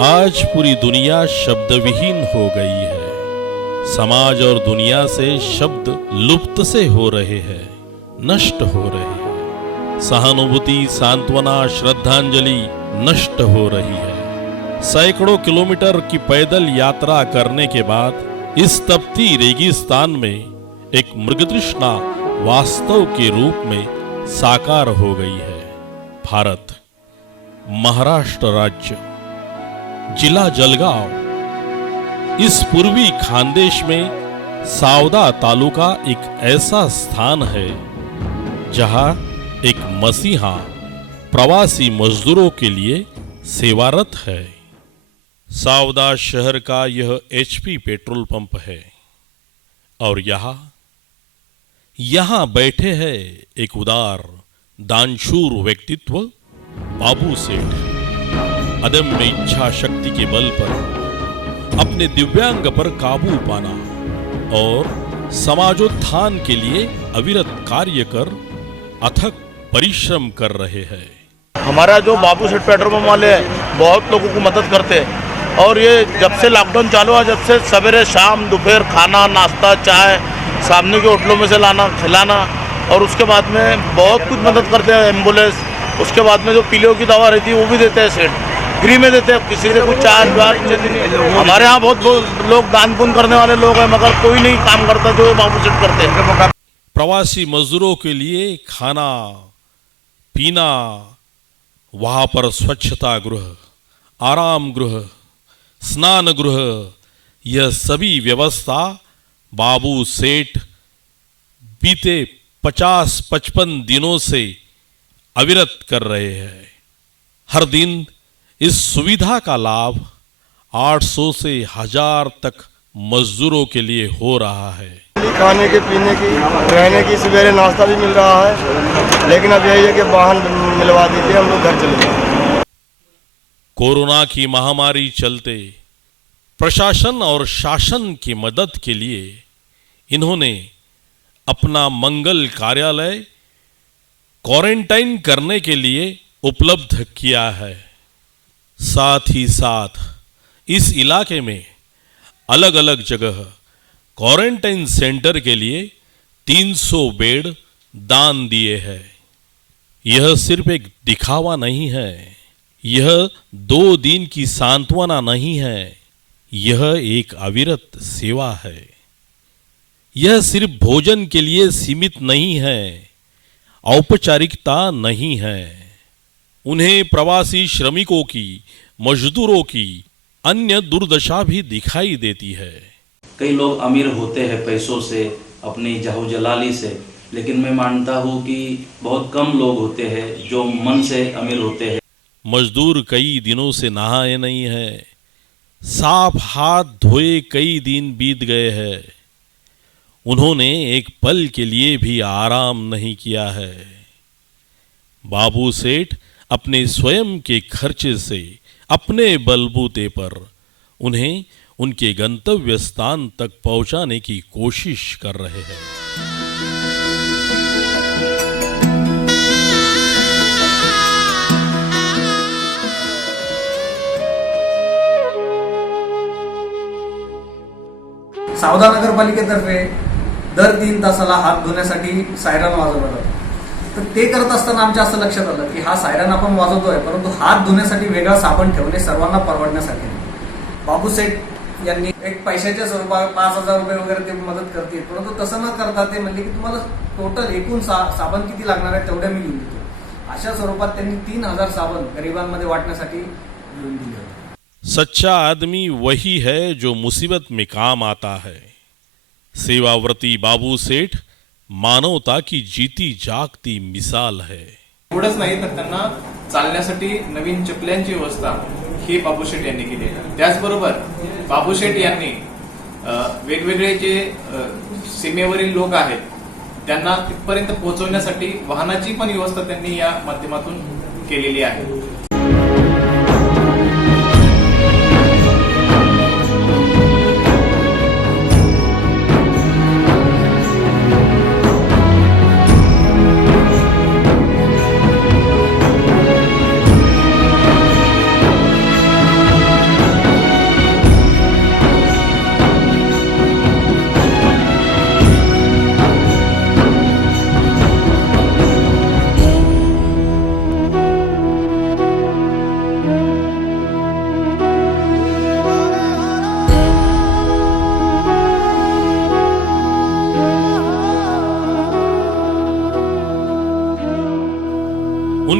आज पूरी दुनिया शब्दविहीन हो गई है। समाज और दुनिया से शब्द लुप्त से हो रहे हैं, नष्ट हो रहे हैं। सहानुभूति, सांत्वना, श्रद्धांजलि नष्ट हो रही है। सैकड़ों किलोमीटर की पैदल यात्रा करने के बाद इस तपती रेगिस्तान में एक मृगतृष्णा वास्तव के रूप में साकार हो गई है। भारत, महाराष्ट्र राज्य, जिला जलगांव, इस पूर्वी खानदेश में सावदा तालुका एक ऐसा स्थान है जहां एक मसीहा प्रवासी मजदूरों के लिए सेवारत है। सावदा शहर का यह एचपी पेट्रोल पंप है और यहां बैठे हैं एक उदार दानशूर व्यक्तित्व बाबू सेठ। अदम्य इच्छा शक्ति के बल पर अपने दिव्यांग पर काबू पाना और समाजोत्थान के लिए अविरत कार्य कर अथक परिश्रम कर रहे हैं। हमारा जो बाबू सेठ पेट्रोल पंप वाले बहुत लोगों को मदद करते हैं और ये जब से लॉकडाउन चालू हुआ, जब से सवेरे शाम दोपहर खाना नाश्ता चाय सामने के होटलों में से लाना खिलाना और उसके बाद में बहुत कुछ मदद करते हैं। एम्बुलेंस, उसके बाद में जो पीलियो की दवा रहती है वो भी देते हैं सेठ, फ्री में देते हैं। किसी से कुछ चार्ज हमारे यहाँ बहुत लोग दान पुण्य करने वाले लोग हैं, मगर कोई नहीं काम करता जो बाबू सेठ करते हैं। प्रवासी मजदूरों के लिए खाना पीना, वहां पर स्वच्छता गृह, आराम गृह, स्नान गृह, यह सभी व्यवस्था बाबू सेठ बीते 50-55 दिनों से अविरत कर रहे हैं। हर दिन इस सुविधा का लाभ 800 से 1000 तक मजदूरों के लिए हो रहा है। खाने के, पीने की, रहने की, सवेरे नाश्ता भी मिल रहा है, लेकिन अब यही है कि वाहन मिलवा दीजिए, हम लोग घर चले जाएं। कोरोना की महामारी चलते प्रशासन और शासन की मदद के लिए इन्होंने अपना मंगल कार्यालय क्वारंटाइन करने के लिए उपलब्ध किया है। साथ ही साथ इस इलाके में अलग अलग जगह क्वारंटाइन सेंटर के लिए 300 बेड दान दिए हैं। यह सिर्फ एक दिखावा नहीं है, यह 2 दिन की सांत्वना नहीं है, यह एक अविरत सेवा है। यह सिर्फ भोजन के लिए सीमित नहीं है, औपचारिकता नहीं है। उन्हें प्रवासी श्रमिकों की, मजदूरों की अन्य दुर्दशा भी दिखाई देती है। कई लोग अमीर होते हैं पैसों से, अपनी जाहू-जलाली से, लेकिन मैं मानता हूँ कि बहुत कम लोग होते हैं जो मन से अमीर होते हैं। मजदूर कई दिनों से नहाए नहीं है, साफ हाथ धोए कई दिन बीत गए हैं। उन्होंने एक पल के लिए भी आराम नहीं किया है। बाबू सेठ अपने स्वयं के खर्चे से, अपने बलबूते पर उन्हें उनके गंतव्य स्थान तक पहुंचाने की कोशिश कर रहे हैं। सावदा नगरपालिकेतर्फे दर 3 तासाला हात धुण्यासाठी सायरन वाजवला जातो। तर ते करत असताना आमच्या असं लक्षात आलं की हा सायरन आपण वाजवतोय, परंतु हात धुण्यासाठी वेगळा साबण ठेवणे सर्वांना परवडण्यासारखे नाही। बाबू सेठ यांनी एक पैशाच्या स्वरूपात 5000 रुपये वगैरे ते मदत करतील, परंतु तसं न करता ते म्हणले की तुम्हाला टोटल एकूण साबण किती लागणार आहे तेवढे मी लिहून देतो। अशा स्वरूपात त्यांनी 3000 साबण गरिबांमध्ये वाटण्यासाठी लिहून दिले। सच्चा आदमी वही है जो मुसीबत में काम आता है। सेवाव्रती बाबू सेठ मानवता की जीती जागती मिसाल है। एवढंच नाही तर त्यांना चालण्यासाठी नवीन चपल्यांची व्यवस्था ही बाबू शेठ यांनी केली आहे। त्याचबरोबर बाबू शेठ यांनी वेगवेगळे जे सीमेवरील लोक आहेत त्यांना तिथपर्यंत पोहोचवण्यासाठी वाहनाची पण व्यवस्था त्यांनी या माध्यमातून केलेली आहे।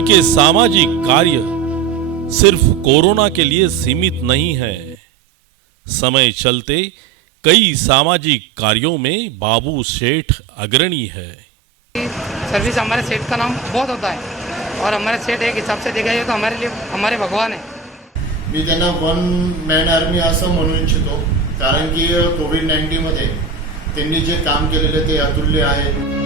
उनके सामाजिक कार्य सिर्फ कोरोना के लिए सीमित नहीं है। समय चलते कई सामाजिक कार्यों में बाबू सेठ अग्रणी है। सर्विस हमारे सेठ का नाम बहुत होता है और हमारे सेठ एक हिसाब से देखा जाए तो हमारे लिए हमारे भगवान है। मी त्यांना वन मॅन आर्मी असं म्हणू इच्छितो, कारण की कोविड-19 मध्ये त्यांनी जे काम केलेले ते अतुल्य आहे।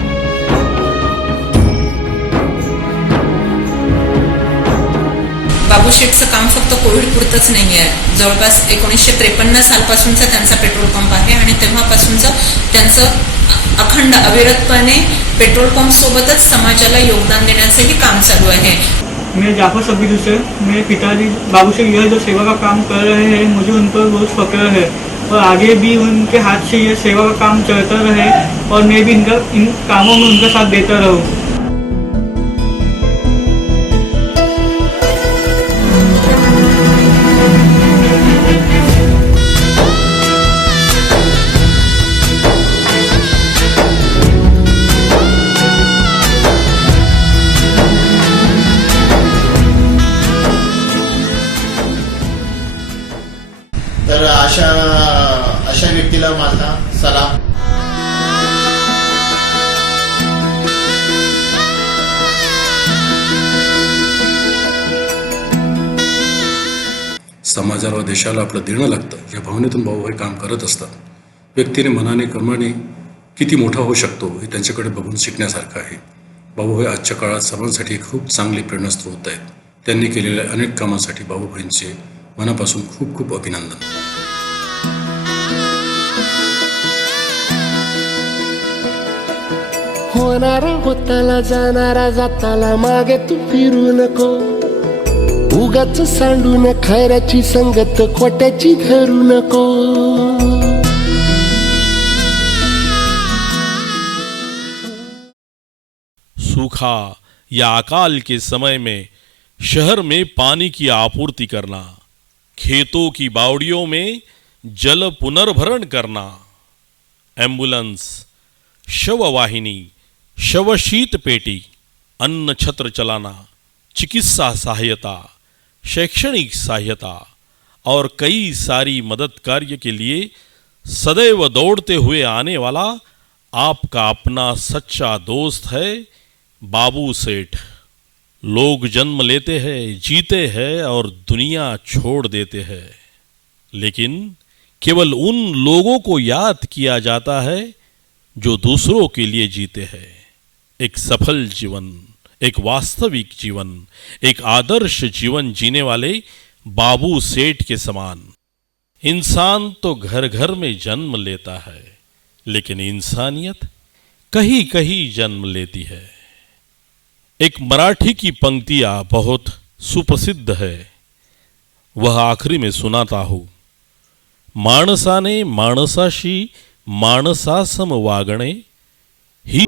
बाबू शेठचं काम फक्त कोविड पुरतच नाही आहे। जवळपास 1953 सालपासूनचा त्यांचा पेट्रोल पंप आहे आणि तेव्हापासूनचं त्यांचं अखंड अविरतपणे पेट्रोल पंप सोबतच समाजाला योगदान देण्याचंही काम चालू आहे। मैं जाफर शब्बीर से मेरे पिताजी बाबू शेठ यह जो सेवा का काम कर रहे हैं, मुझे उन पर बहुत फक्र है और आगे भी उनके हाथ से यह सेवा का काम चलता रहे और मैं भी इन कामों में उनका साथ देता रहूं। तर अशा व्यक्तीला माझा सलाम। समाजाला व देशाला आपलं देणं लागतं या भावनेतून भाऊ हे काम करत असतात। व्यक्तीने मनाने कर्माने किती मोठा होऊ शकतो हे त्यांच्याकडे बघून शिकण्यासारखं आहे। भाऊ हे आजच्या काळात सर्वांसाठी खूप चांगले प्रेरणास्त्रोत आहेत। त्यांनी केलेल्या अनेक कामांसाठी भाऊभाईंचे मनापासून खूप खूप अभिनंदन। होणारा होताला जाणारा जाताला मागे तू फिरू नको, उगाच सांडून खैराची संगत खोट्याची धरू नको। सूखा या अकाल के समय में शहर में पानी की आपूर्ति करना, खेतों की बावड़ियों में जल पुनर्भरण करना, एम्बुलेंस, शववाहिनी, शवशीत पेटी, अन्न छत्र चलाना, चिकित्सा सहायता, शैक्षणिक सहायता और कई सारी मदद कार्य के लिए सदैव दौड़ते हुए आने वाला आपका अपना सच्चा दोस्त है बाबू सेठ। लोग जन्म लेते हैं, जीते हैं और दुनिया छोड़ देते हैं, लेकिन केवल उन लोगों को याद किया जाता है जो दूसरों के लिए जीते हैं। एक सफल जीवन, एक वास्तविक जीवन, एक आदर्श जीवन जीने वाले बाबू सेठ के समान। इंसान तो घर घर में जन्म लेता है, लेकिन इंसानियत कहीं कहीं जन्म लेती है। एक मराठी की पंक्तियां बहुत सुप्रसिद्ध है, वह आखिरी में सुनाता हूं। माणसाने माणसाशी माणसासम वागणे ही